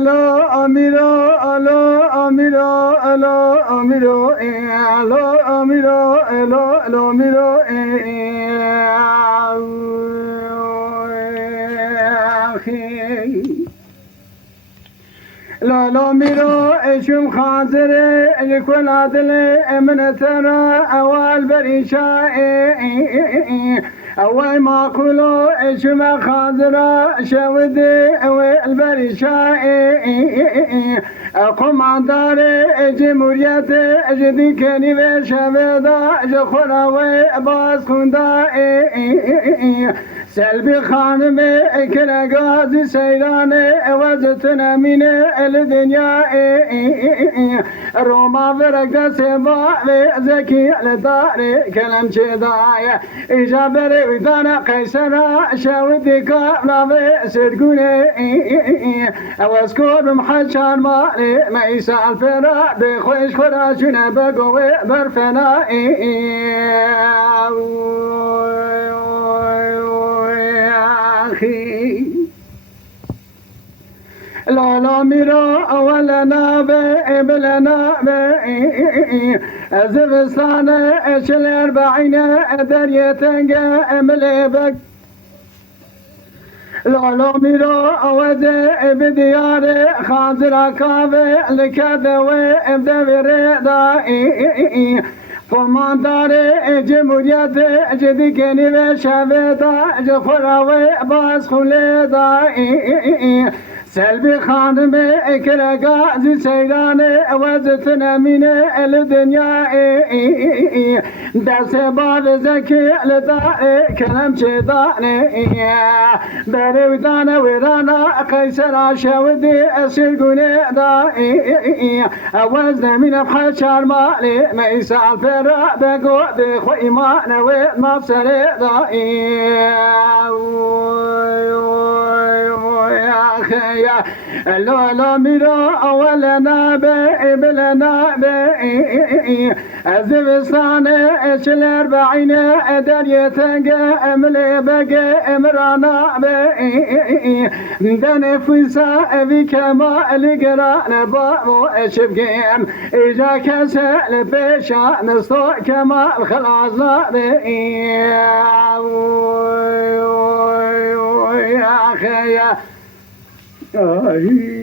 الا امیرا الا امیرا الا امیرا الا امیرا الا امیرا لا لا میرو اشم خاطر لكل عدل من ترى اول بريشا اول ما قولو اشم خاطر شود اول بريشا قم عن دار جمهورية جدي كني وشبدا جخورا وباس خوندا سلبي خانم كنا غازي سيران وزتنا من الدنيا روما فرقت سبا وزكي لدار كلام شدايا إجابر ودانا قيسرا شاودي كابلا وسرقوني واسكور محشان مالي ما يسال فرا بخوش خراشنا بقوي برفنا لا لا میرا اولنا به ابلنا به زبستان اشلر بعینه دریتنگ املبک لا لا میرا اوزه بدیار خاطر کاوه لکده و ابدویر دایی فرماندار جمهوریت جدی کنی و شویدا جخورا و باز خوله دایی سلبي خانم كرقا زي سيران وزتنا من الدنيا درس بعض زكي لدار كلام شيطان برودانا ورانا قيسر شودي اسرقوني دائي وزن من بحشار مالي ما يسال فرا بقو بخو ايمان ومبصر دائي يا لا لا ميرا أولنا بإبلنا زبستان اشلر بعينه دريتنج املي بقى امرانا دن فيسا في كما لقران بابو اشبقيم اجا كسل بيشا نصو كما الخلاص يا اخي